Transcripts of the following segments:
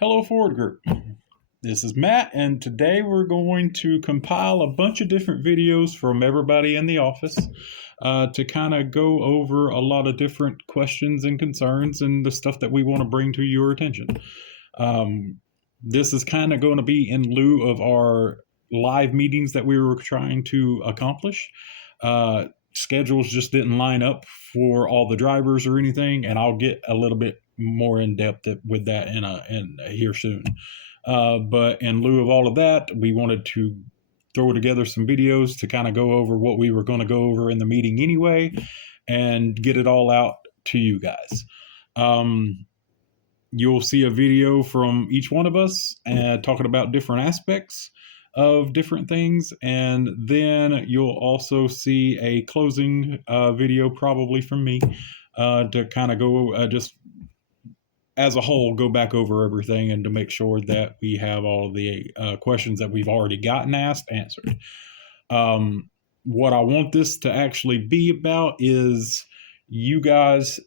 Hello, Ford Group. This is Matt, and today we're going to compile a bunch of different videos from everybody in the office to kind of go over a lot of different questions and concerns and the stuff that we want to bring to your attention. This is kind of going to be in lieu of our live meetings that we were trying to accomplish. Schedules just didn't line up for all the drivers or anything, and I'll get a little bit more in depth with that in here soon. But in lieu of all of that, we wanted to throw together some videos to kind of go over what we were going to go over in the meeting anyway, and get it all out to you guys. You'll see a video from each one of us talking about different aspects of different things, and then you'll also see a closing video probably from me to kind of go just as a whole go back over everything and to make sure that we have all of the questions that we've already gotten asked answered. What I want this to actually be about is you guys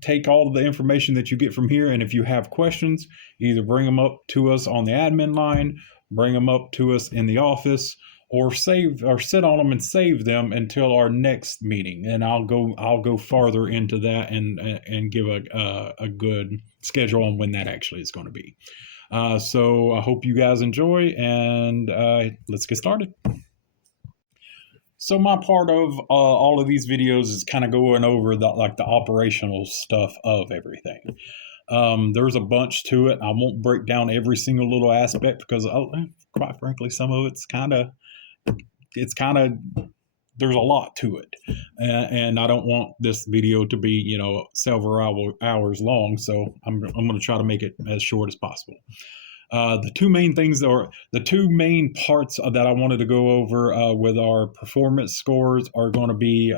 take all of the information that you get from here, and if you have questions, either bring them up to us on the admin line, bring them up to us in the office, or save or sit on them and save them until our next meeting, and I'll go farther into that and give a good schedule on when that actually is going to be. So I hope you guys enjoy, and let's get started. So my part of all of these videos is kind of going over the operational stuff of everything. There's a bunch to it. I won't break down every single little aspect because, quite frankly, some of it's kind of there's a lot to it, and I don't want this video to be several hours long, so I'm going to try to make it as short as possible. The two main parts that I wanted to go over with our performance scores are going to be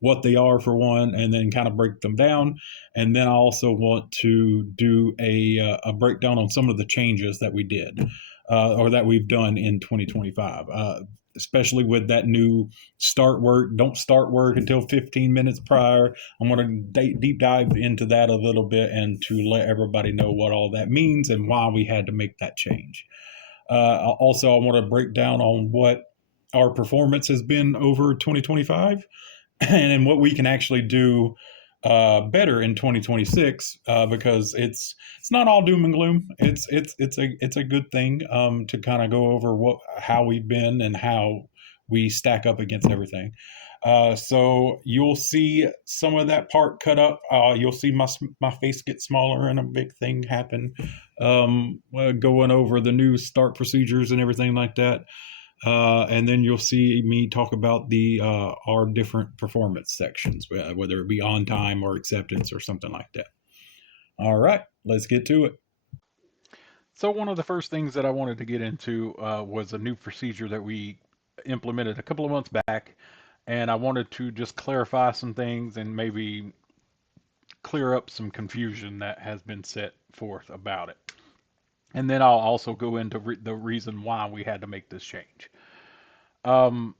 what they are for one, and then kind of break them down. And then I also want to do a breakdown on some of the changes that we did or that we've done in 2025. Especially with that new don't start work until 15 minutes prior. I'm going to deep dive into that a little bit and to let everybody know what all that means and why we had to make that change. Also, I want to break down on what our performance has been over 2025 and what we can actually do better in 2026 because it's not all doom and gloom. It's a good thing to kind of go over how we've been and how we stack up against everything. So you'll see some of that part cut up. You'll see my face get smaller and a big thing happen. Going over the new start procedures and everything like that. And then you'll see me talk about our different performance sections, whether it be on time or acceptance or something like that. All right, let's get to it. So one of the first things that I wanted to get into was a new procedure that we implemented a couple of months back, and I wanted to just clarify some things and maybe clear up some confusion that has been set forth about it. And then I'll also go into the reason why we had to make this change. Um,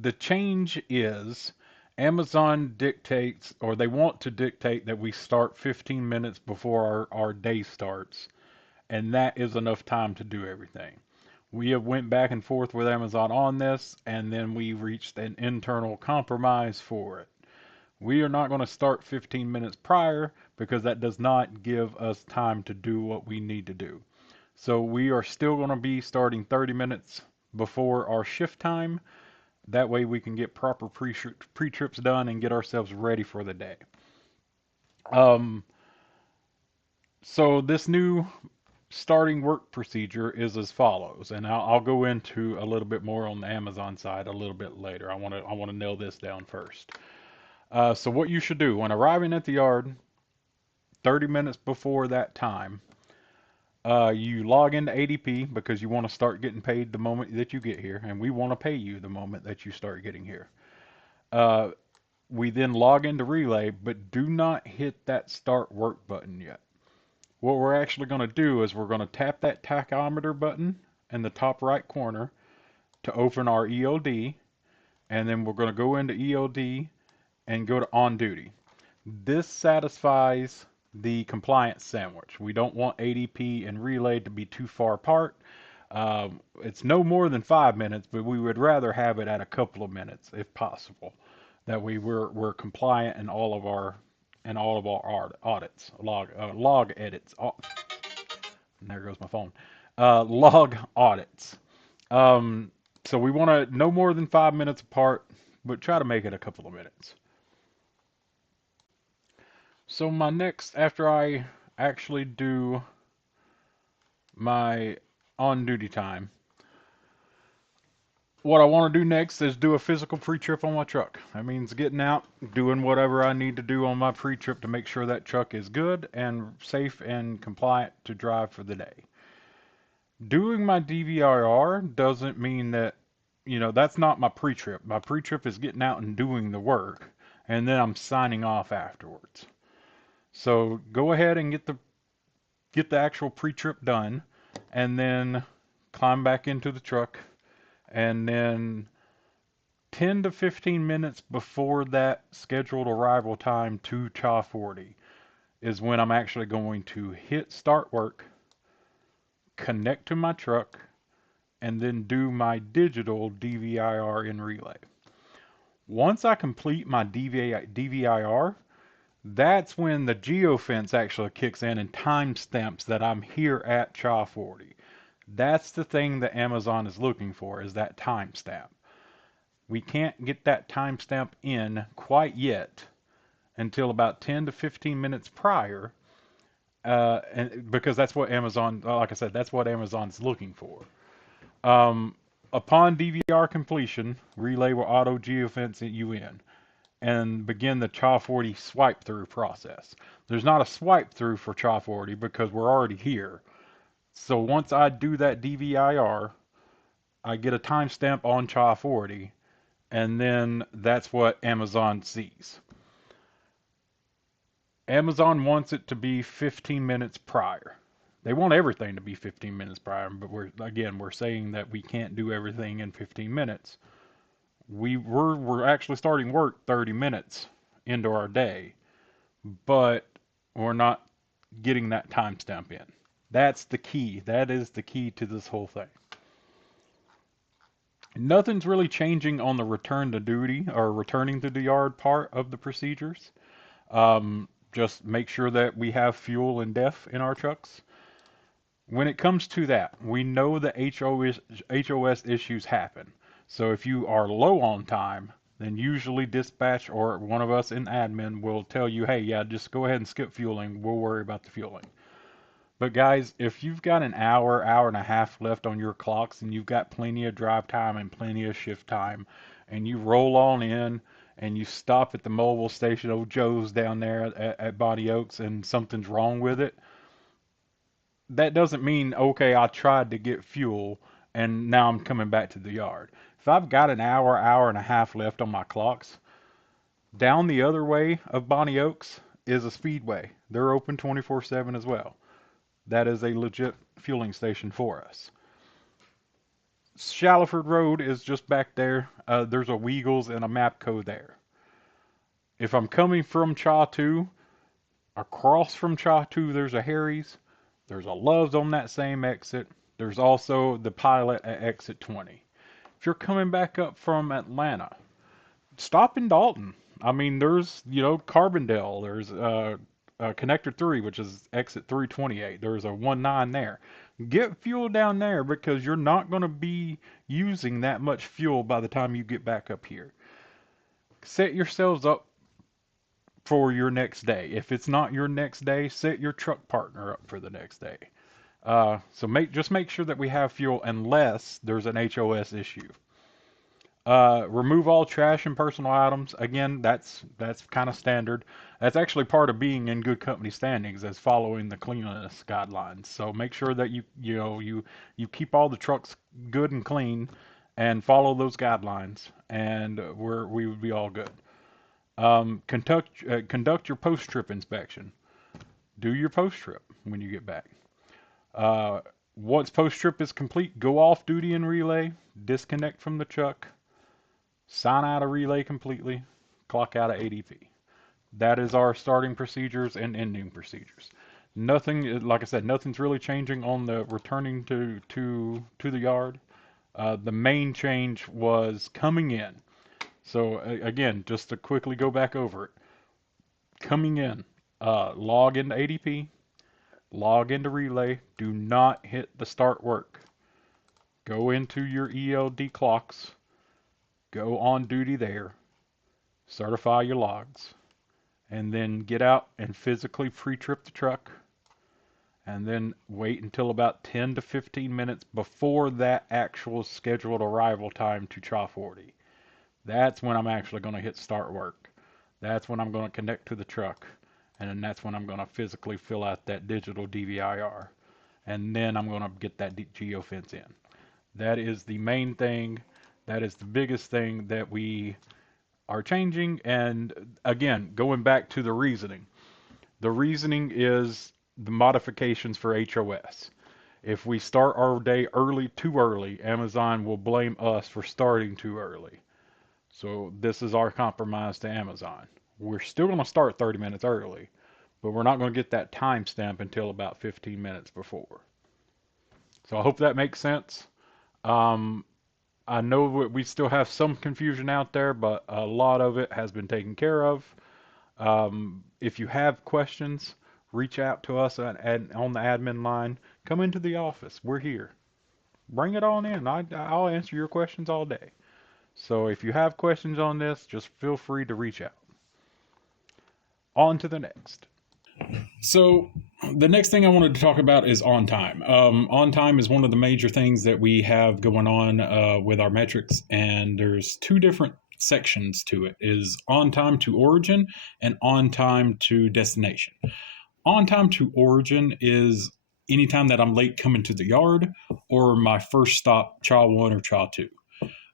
the change is Amazon dictates, or they want to dictate that we start 15 minutes before our day starts, and that is enough time to do everything. We have went back and forth with Amazon on this, and then we reached an internal compromise for it. We are not going to start 15 minutes prior because that does not give us time to do what we need to do. So we are still going to be starting 30 minutes before our shift time. That way we can get proper pre-trips done and get ourselves ready for the day. Um, so this new starting work procedure is as follows, and I'll go into a little bit more on the Amazon side a little bit later. I want to nail this down first. So what you should do when arriving at the yard, 30 minutes before that time, you log into ADP because you want to start getting paid the moment that you get here, and we want to pay you the moment that you start getting here. Uh, we then log into Relay, but do not hit that start work button yet. What we're actually going to do is we're going to tap that tachometer button in the top right corner to open our ELD, and then we're going to go into ELD and go to on duty. This satisfies the compliance sandwich. We don't want ADP and relay to be too far apart. It's no more than 5 minutes, but we would rather have it at a couple of minutes if possible. That we're compliant in all of our audits, log edits. And there goes my phone. Log audits. Um, so we want to no more than 5 minutes apart, but try to make it a couple of minutes. So my next, after I actually do my on duty time, what I want to do next is do a physical pre-trip on my truck. That means getting out, doing whatever I need to do on my pre-trip to make sure that truck is good and safe and compliant to drive for the day. Doing my DVIR doesn't mean that, that's not my pre-trip. My pre-trip is getting out and doing the work, and then I'm signing off afterwards. So go ahead and get the actual pre-trip done, and then climb back into the truck, and then 10 to 15 minutes before that scheduled arrival time to CHA 40 is when I'm actually going to hit start work, connect to my truck, and then do my digital DVIR in relay. Once I complete my DVIR, that's when the geofence actually kicks in and timestamps that I'm here at CHA 40. That's the thing that Amazon is looking for, is that timestamp. We can't get that timestamp in quite yet until about 10 to 15 minutes prior, and because that's what Amazon, like I said, that's what Amazon's looking for. Upon DVR completion, Relay will auto geofence you in and begin the CHA 40 swipe through process. There's not a swipe through for CHA 40 because we're already here. So once I do that DVIR, I get a timestamp on CHA 40, and then that's what Amazon sees. Amazon wants it to be 15 minutes prior. They want everything to be 15 minutes prior, but we're saying that we can't do everything in 15 minutes. We're actually starting work 30 minutes into our day, but we're not getting that timestamp in. That's the key. That is the key to this whole thing. Nothing's really changing on the return to duty or returning to the yard part of the procedures. Just make sure that we have fuel and DEF in our trucks. When it comes to that, we know that HOS issues happen. So if you are low on time, then usually dispatch or one of us in admin will tell you, hey, yeah, just go ahead and skip fueling. We'll worry about the fueling. But guys, if you've got an hour, hour and a half left on your clocks and you've got plenty of drive time and plenty of shift time, and you roll on in and you stop at the mobile station, old Joe's down there at Bonnie Oaks, and something's wrong with it, that doesn't mean, okay, I tried to get fuel and now I'm coming back to the yard. If I've got an hour, hour and a half left on my clocks, down the other way of Bonnie Oaks is a speedway. They're open 24/7 as well. That is a legit fueling station for us. Shallowford Road is just back there. There's a Weagles and a Mapco there. If I'm coming from CHA 2, across from CHA 2 there's a Harry's. There's a Love's on that same exit. There's also the Pilot at exit 20. If you're coming back up from Atlanta, stop in Dalton. I mean, there's, Carbondale. There's Connector 3, which is exit 328. There's a 19 there. Get fuel down there because you're not going to be using that much fuel by the time you get back up here. Set yourselves up for your next day. If it's not your next day, set your truck partner up for the next day. So make sure that we have fuel unless there's an HOS issue. Remove all trash and personal items. Again, that's kind of standard. That's actually part of being in good company standings, as following the cleanliness guidelines. So make sure that you keep all the trucks good and clean, and follow those guidelines, and we would be all good. Conduct your post-trip inspection. Do your post-trip when you get back. Once post-trip is complete, go off duty in relay, disconnect from the truck, sign out of relay completely, clock out of ADP. That is our starting procedures and ending procedures. Nothing, like I said, nothing's really changing on the returning to the yard. The main change was coming in. So again, just to quickly go back over it, coming in, log into ADP, log into Relay. Do not hit the start work. Go into your ELD clocks. Go on duty there. Certify your logs. And then get out and physically pre-trip the truck. And then wait until about 10 to 15 minutes before that actual scheduled arrival time to CHA 40. That's when I'm actually going to hit start work. That's when I'm going to connect to the truck. And then that's when I'm going to physically fill out that digital DVIR. And then I'm going to get that geofence in. That is the main thing. That is the biggest thing that we are changing. And again, going back to the reasoning. The reasoning is the modifications for HOS. If we start our day too early, Amazon will blame us for starting too early. So this is our compromise to Amazon. We're still going to start 30 minutes early, but we're not going to get that timestamp until about 15 minutes before. So I hope that makes sense. I know we still have some confusion out there, but a lot of it has been taken care of. If you have questions, reach out to us on the admin line. Come into the office. We're here. Bring it on in. I'll answer your questions all day. So if you have questions on this, just feel free to reach out. On to the next. So the next thing I wanted to talk about is on time. On time is one of the major things that we have going on with our metrics, and there's two different sections to it: is on time to origin and on time to destination. On time to origin is anytime that I'm late coming to the yard or my first stop, CHA 1 or CHA 2.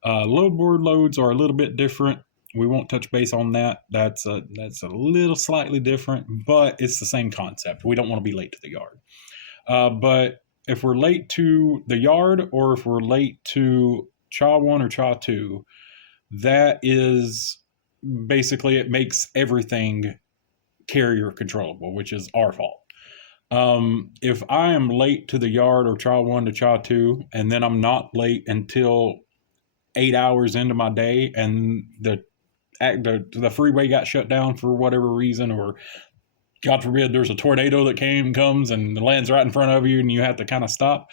Load board loads are a little bit different. We won't touch base on that. That's a little slightly different, but it's the same concept. We don't want to be late to the yard. But if we're late to the yard or if we're late to CHA 1 or CHA 2, that is basically, it makes everything carrier controllable, which is our fault. If I am late to the yard or CHA 1 to CHA 2, and then I'm not late until 8 hours into my day and the freeway got shut down for whatever reason, or God forbid there's a tornado that comes and lands right in front of you and you have to kind of stop.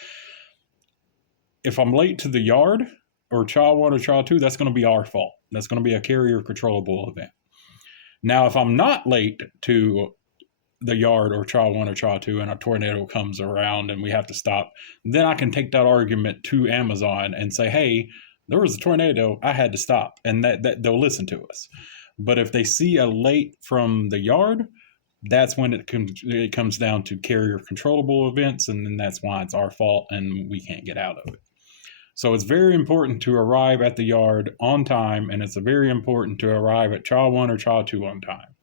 If I'm late to the yard or CHA 1 or CHA 2, that's going to be our fault. That's going to be a carrier controllable event. Now, if I'm not late to the yard or CHA 1 or CHA 2 and a tornado comes around and we have to stop, then I can take that argument to Amazon and say, hey, there was a tornado, I had to stop, and that they'll listen to us. But if they see a late from the yard, that's when it comes down to carrier controllable events, and then that's why it's our fault and we can't get out of it. So it's very important to arrive at the yard on time, and it's very important to arrive at CHA 1 or CHA 2 on time.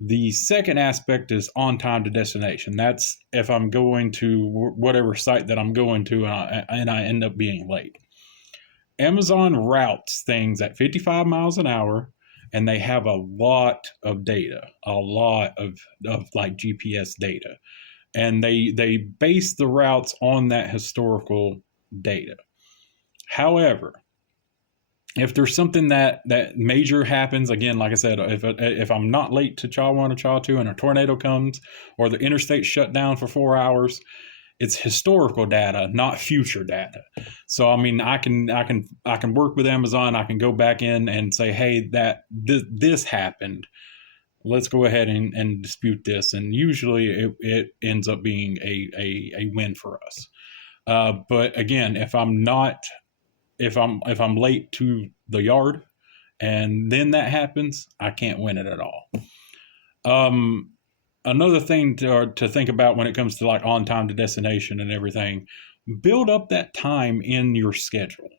The second aspect is on time to destination. That's if I'm going to whatever site that I'm going to and I end up being late. Amazon routes things at 55 miles an hour, and they have a lot of data, a lot of like GPS data. And they base the routes on that historical data. However, if there's something that major happens, again, like I said, if I'm not late to CHA 1 or CHA 2 and a tornado comes or the interstate shut down for 4 hours, it's historical data, not future data. So I mean, I can work with Amazon. I can go back in and say, hey, this happened. Let's go ahead and dispute this. And usually it ends up being a win for us. But again, if I'm late to the yard and then that happens, I can't win it at all. Another thing to think about when it comes to like on time to destination and everything, build up that time in your schedule.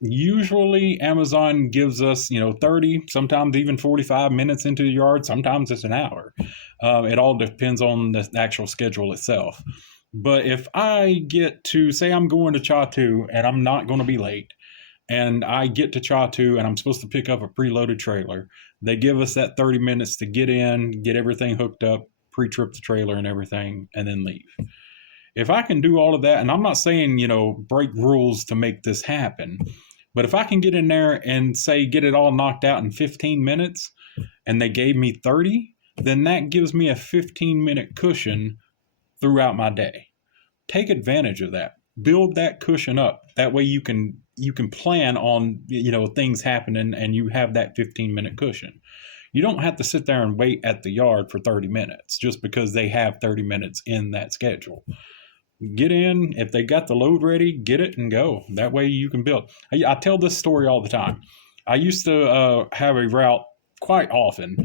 Usually Amazon gives us, 30, sometimes even 45 minutes into the yard. Sometimes it's an hour. It all depends on the actual schedule itself. But if I get to, say I'm going to CHA 2 and I'm not going to be late, and I get to Cha-Tu and I'm supposed to pick up a preloaded trailer. They give us that 30 minutes to get in, get everything hooked up, pre-trip the trailer and everything, and then leave. If I can do all of that, and I'm not saying, break rules to make this happen, but if I can get in there and say get it all knocked out in 15 minutes and they gave me 30, then that gives me a 15-minute cushion throughout my day. Take advantage of that. Build that cushion up. That way you can plan on things happening and you have that 15-minute cushion. You don't have to sit there and wait at the yard for 30 minutes just because they have 30 minutes in that schedule. Get in. If they got the load ready, get it and go. That way you can build. I tell this story all the time. I used to have a route quite often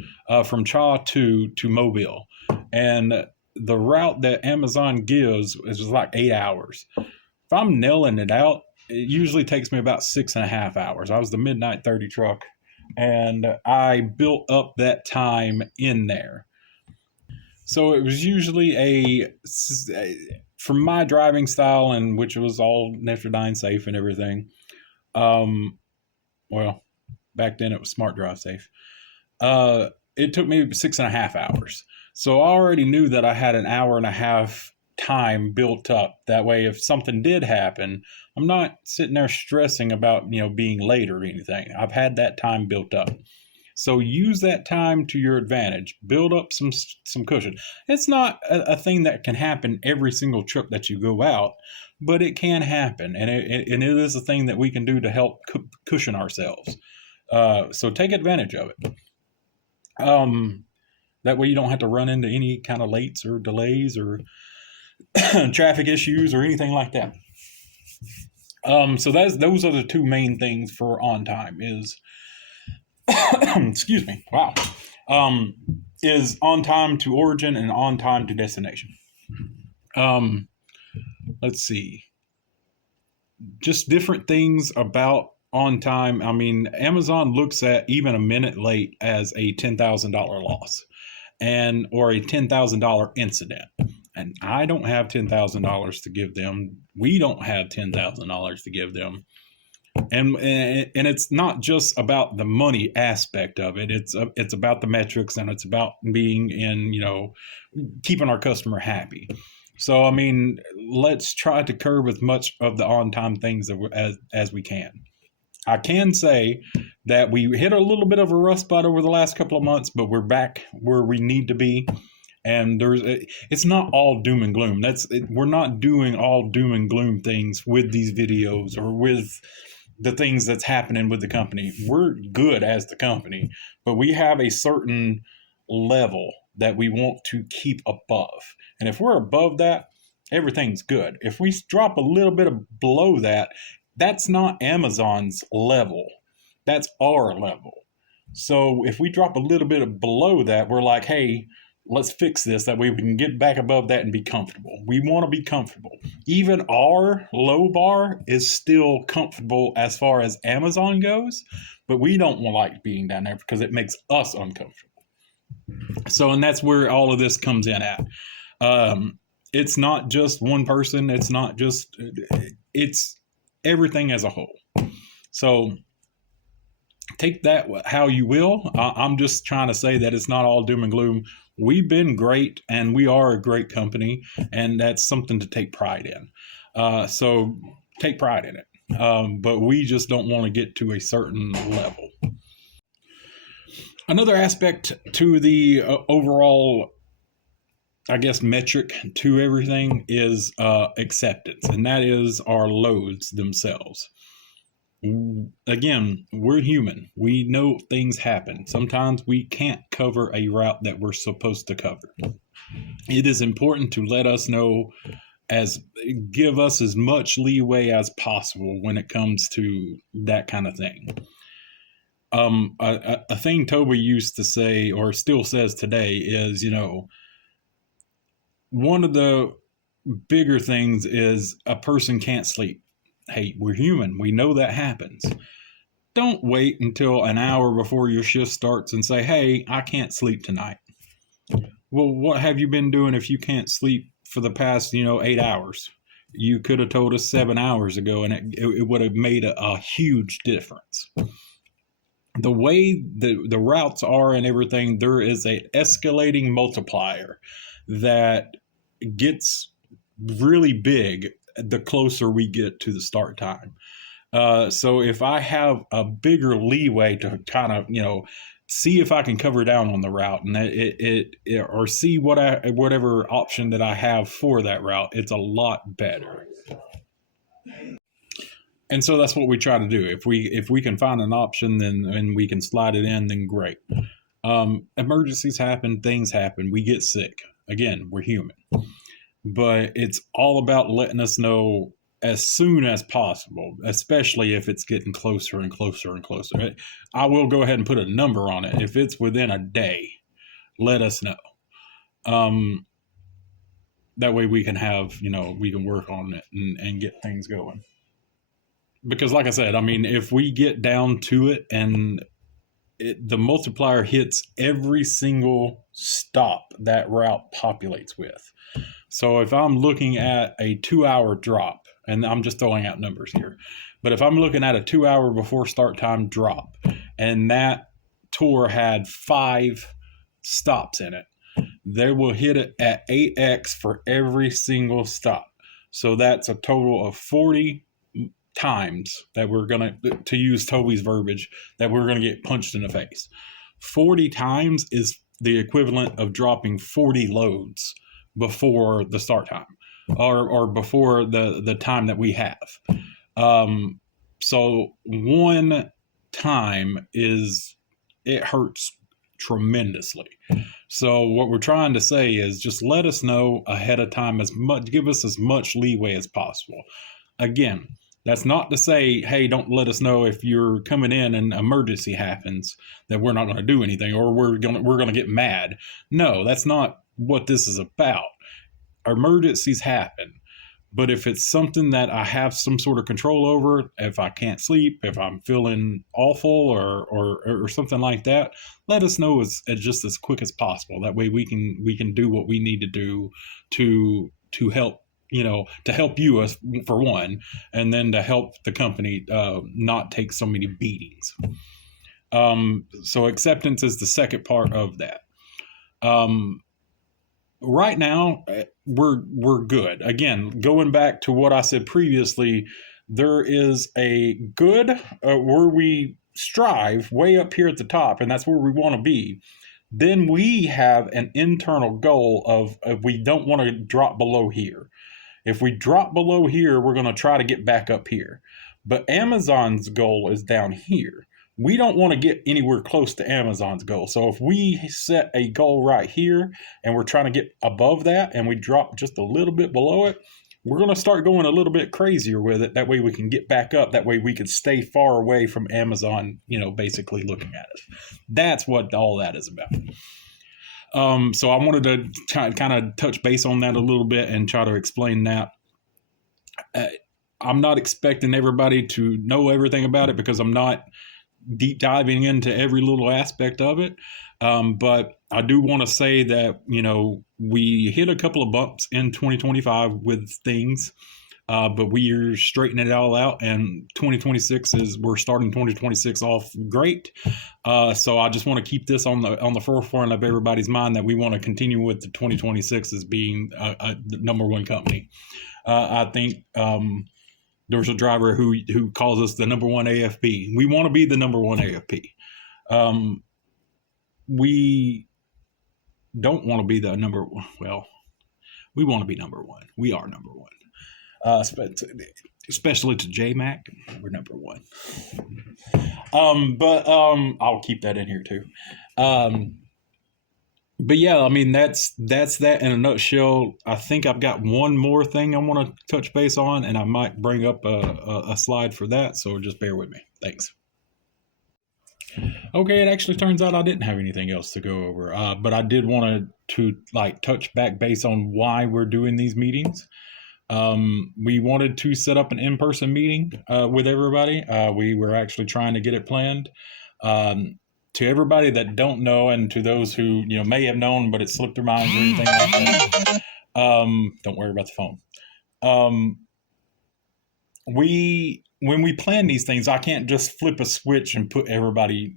from Cha-Tu to Mobile. And the route that Amazon gives is like 8 hours. If I'm nailing it out, it usually takes me about 6.5 hours. I was the midnight 30 truck, and I built up that time in there. So it was usually from my driving style, and which was all Netrodyne safe and everything. Well, back then it was Smart Drive safe. It took me 6.5 hours. So I already knew that I had an hour and a half time built up. That way, if something did happen, I'm not sitting there stressing about, being late or anything. I've had that time built up. So use that time to your advantage. Build up some cushion. It's not a thing that can happen every single trip that you go out, but it can happen. And it is a thing that we can do to help cushion ourselves. So take advantage of it. That way you don't have to run into any kind of lates or delays or traffic issues or anything like that. So those are the two main things for on time is, excuse me, wow, is on time to origin and on time to destination. Let's see, just different things about on time. I mean, Amazon looks at even a minute late as a $10,000 loss or a $10,000 incident. And I don't have $10,000 to give them. We don't have $10,000 to give them. And it's not just about the money aspect of it. It's about the metrics, and it's about being in, keeping our customer happy. So, I mean, let's try to curb as much of the on-time things as we can. I can say that we hit a little bit of a rough spot over the last couple of months, but we're back where we need to be. And it's not all doom and gloom. We're not doing all doom and gloom things with these videos or with the things that's happening with the company. We're good as the company, but we have a certain level that we want to keep above. And if we're above that, everything's good. If we drop a little bit below that, that's not Amazon's level. That's our level. So if we drop a little bit below that, we're like, hey, let's fix this. That way we can get back above that and be comfortable. We want to be comfortable. Even our low bar is still comfortable as far as Amazon goes, but we don't like being down there because it makes us uncomfortable. So, and that's where all of this comes in at. It's not just one person. It's everything as a whole. So take that how you will. I'm just trying to say that it's not all doom and gloom. We've been great, and we are a great company, and that's something to take pride in. So take pride in it. But we just don't want to get to a certain level. Another aspect to the overall, I guess, metric to everything is acceptance, and that is our loads themselves. Again, we're human. We know things happen. Sometimes we can't cover a route that we're supposed to cover. It is important to let us know, give us as much leeway as possible when it comes to that kind of thing. A thing Toby used to say, or still says today, is, one of the bigger things is a person can't sleep. Hey, we're human. We know that happens. Don't wait until an hour before your shift starts and say, hey, I can't sleep tonight. Well, what have you been doing if you can't sleep for the past, 8 hours? you could have told us 7 hours ago, and it would have made a huge difference. The way the routes are and everything, there is a escalating multiplier that gets really big the closer we get to the start time. So if I have a bigger leeway to kind of, see if I can cover down on the route, and or see whatever option that I have for that route, it's a lot better. And so that's what we try to do. If we can find an option, then and we can slide it in, then great. Emergencies happen, things happen, we get sick. Again, we're human, but it's all about letting us know as soon as possible, especially if it's getting closer and closer and closer. I will go ahead and put a number on it. If it's within a day, let us know. That way we can have, we can work on it and get things going. Because like I said, I mean, if we get down to it and the multiplier hits every single stop that route populates with. So if I'm looking at a 2-hour drop, and I'm just throwing out numbers here, but if I'm looking at a 2-hour before start time drop, and that tour had 5 stops in it, they will hit it at 8x for every single stop. So that's a total of 40 times that we're going to use Toby's verbiage, that we're going to get punched in the face. 40 times is the equivalent of dropping 40 loads before the start time, or before the time that we have. So one time it hurts tremendously. So what we're trying to say is just let us know ahead of time, give us as much leeway as possible. Again, that's not to say, hey, don't let us know if you're coming in and an emergency happens that we're not going to do anything, or we're going to get mad. No, that's not what this is about. Emergencies happen, but if it's something that I have some sort of control over, if I can't sleep, if I'm feeling awful or something like that, let us know as just as quick as possible. That way we can do what we need to do to help. To help you for one, and then to help the company not take so many beatings. So acceptance is the second part of that. Right now, we're good. Again, going back to what I said previously, there is a good where we strive way up here at the top, and that's where we want to be. Then we have an internal goal of we don't want to drop below here. If we drop below here, we're going to try to get back up here. But Amazon's goal is down here. We don't want to get anywhere close to Amazon's goal. So if we set a goal right here and we're trying to get above that and we drop just a little bit below it, we're going to start going a little bit crazier with it. That way we can get back up. That way we can stay far away from Amazon, basically looking at us. That's what all that is about. So I wanted to kind of touch base on that a little bit and try to explain that. I'm not expecting everybody to know everything about it because I'm not deep diving into every little aspect of it. But I do want to say that, we hit a couple of bumps in 2025 with things. But we're straightening it all out, and 2026 we're starting 2026 off great. So I just want to keep this on the forefront of everybody's mind that we want to continue with the 2026 as being the number one company. I think there's a driver who calls us the number one AFP. We want to be the number one AFP. We don't want to be the number one. Well, we want to be number one. We are number one. Especially to JMac, we're number one. But I'll keep that in here too. But yeah, I mean that's that in a nutshell. I think I've got one more thing I want to touch base on, and I might bring up a slide for that. So just bear with me. Thanks. Okay, it actually turns out I didn't have anything else to go over, but I did want to touch back base on why we're doing these meetings. We wanted to set up an in-person meeting with everybody. We were actually trying to get it planned. To everybody that don't know, and to those who may have known but it slipped their minds or anything like that, don't worry about the phone. When we plan these things, I can't just flip a switch and put everybody,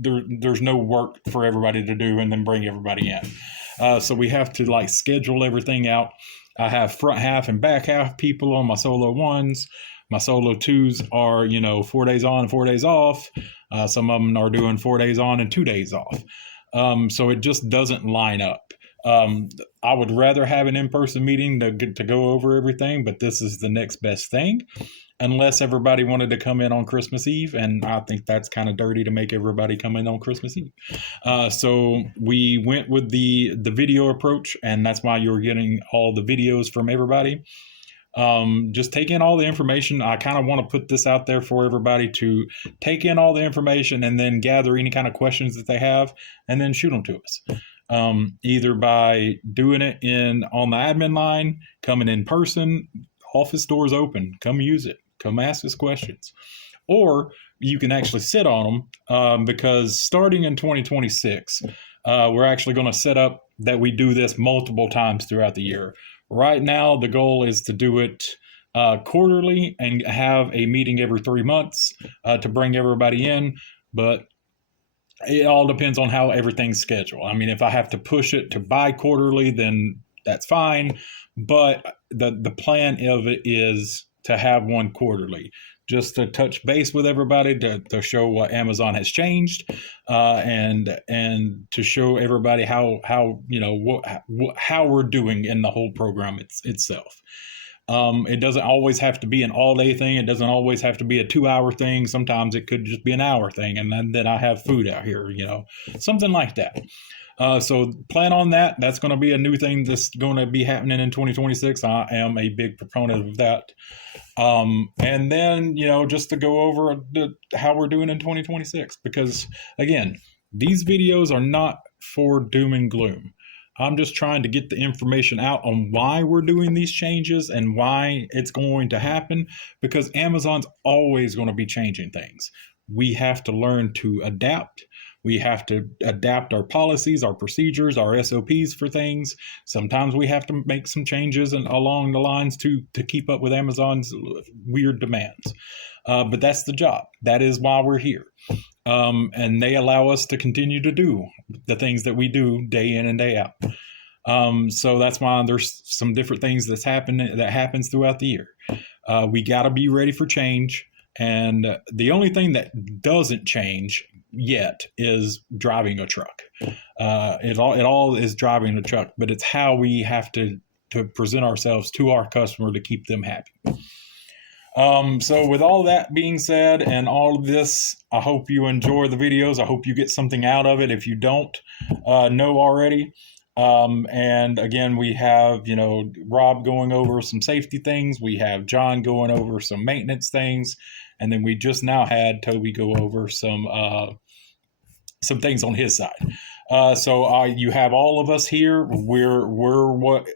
there's no work for everybody to do and then bring everybody in. So we have to like schedule everything out. I have front half and back half people on my solo ones. My solo twos are, 4 days on and 4 days off. Some of them are doing 4 days on and 2 days off. So it just doesn't line up. I would rather have an in-person meeting to go over everything, but this is the next best thing, unless everybody wanted to come in on Christmas Eve, and I think that's kind of dirty to make everybody come in on Christmas Eve. So we went with the video approach, and that's why you're getting all the videos from everybody. Just take in all the information. I kind of want to put this out there for everybody to take in all the information and then gather any kind of questions that they have and then shoot them to us. Either by doing it on the admin line, coming in person, office doors open, come use it, come ask us questions. Or you can actually sit on them because starting in 2026, we're actually going to set up that we do this multiple times throughout the year. Right now, the goal is to do it quarterly and have a meeting every 3 months to bring everybody in, but it all depends on how everything's scheduled. I mean, if I have to push it to bi-quarterly, then that's fine. But the plan of it is to have one quarterly, just to touch base with everybody, to show what Amazon has changed, and to show everybody how how we're doing in the whole program itself. It doesn't always have to be an all-day thing. It doesn't always have to be a 2-hour thing. Sometimes it could just be an hour thing, and then I have food out here, something like that. So plan on that. That's going to be a new thing that's going to be happening in 2026. I am a big proponent of that. And then, just to go over how we're doing in 2026, because again, these videos are not for doom and gloom. I'm just trying to get the information out on why we're doing these changes and why it's going to happen, because Amazon's always going to be changing things. We have to learn to adapt. We have to adapt our policies, our procedures, our SOPs for things. Sometimes we have to make some changes along the lines to keep up with Amazon's weird demands. But that's the job. That is why we're here. And they allow us to continue to do the things that we do day in and day out. So that's why there's some different things that happens throughout the year. We got to be ready for change. And the only thing that doesn't change yet is driving a truck. It all is driving a truck, but it's how we have to present ourselves to our customer to keep them happy. So with all that being said and all of this, I hope you enjoy the videos. I hope you get something out of it if you don't know already. And again, we have, Rob going over some safety things. We have John going over some maintenance things. And then we just now had Toby go over some things on his side. So you have all of us here. We're what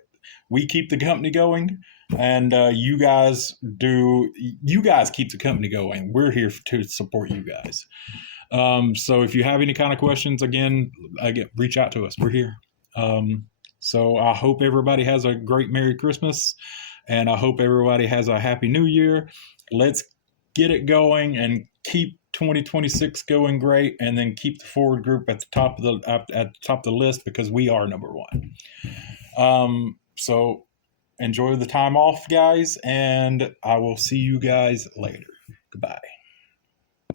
we keep the company going. And you guys keep the company going. We're here to support you guys. So if you have any kind of questions, again, reach out to us. We're here. So I hope everybody has a great Merry Christmas, and I hope everybody has a Happy New Year. Let's get it going and keep 2026 going great, and then keep the Forward Group at the top of the list, because we are number one. So enjoy the time off, guys, and I will see you guys later. Goodbye.